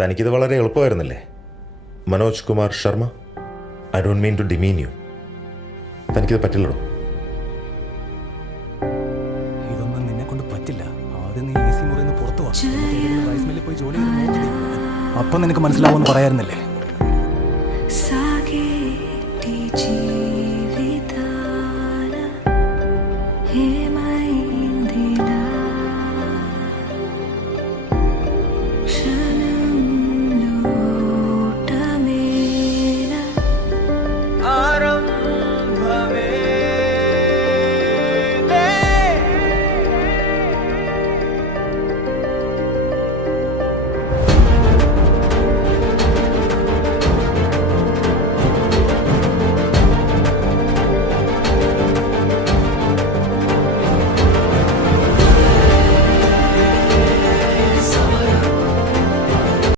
തനിക്കിത് വളരെ എളുപ്പമായിരുന്നില്ലേ? Manoj Kumar Sharma, I don't mean to demean you. തനിക്കിത് പറ്റില്ലടോ. ഇതൊന്നും നിന്നെ കൊണ്ട് പറ്റില്ല. ആദ്യം നീ AC മുറിയിൽ നിന്ന് പുറത്തു വാ. റൈസ് മില്ലിൽ പോയി ജോലി ചെയ്ത് നോക്ക്. അപ്പം നിനക്ക് മനസ്സിലാവുമെന്ന് പറയായിരുന്നില്ലേ?